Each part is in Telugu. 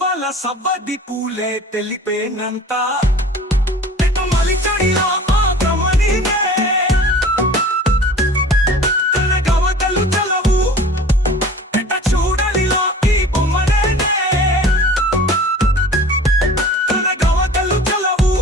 మువ్వల సవ్వడి పూలే తెలిపేనంత మలిచడిలో ఆ బ్రహ్మనినే తన గవతలు చలవు ఎట చూడలిలో ఈ బొమ్మనేనే తన గవతలు చలవు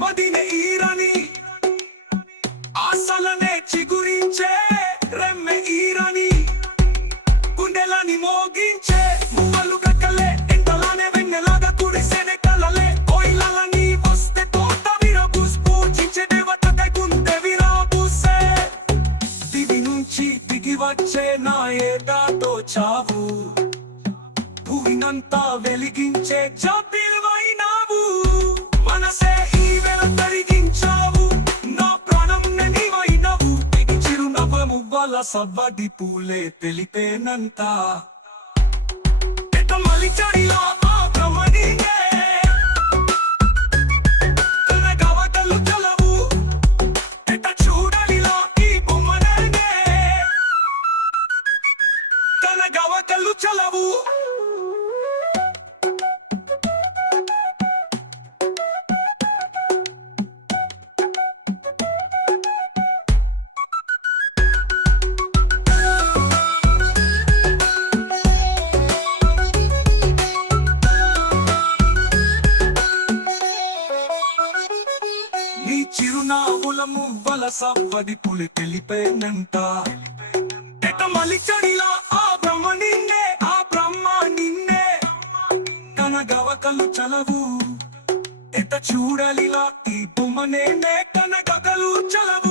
మదినే ఈరని ఆశలనే చిగురించే రెమ్మె ఈరని గుండెలని మోగించే మువ్వలు గక్కలే ఎంతలానే వెన్నెలాగా కురిసేనే కలలే కోయిలని వస్తే తోట విరబూస్ పూజించే దేవతకై గుండె విరబూసే దివి నుంచి దిగి వచ్చే నా ఏడాటో చావు భూమినంతా వెలిగించే జాబిల్వైనావు మనసే సవ్వడి పూలే తెలిపేనంత మలిచడిలో ఆ బ్రహ్మనినే తన గవతలు చలవు ఎట చూడలిలో ఈ బొమ్మనేనే తన గవతలు చలవు చిరునావుల మువ్వల సవ్వడి పులి తెలిపేనంత మలిచడిలో ఆ బ్రహ్మ నిన్నే తన గవకలు చలవు ఎట చూడలిలా ఈ బొమ్మనేనే తన గగలు చలవు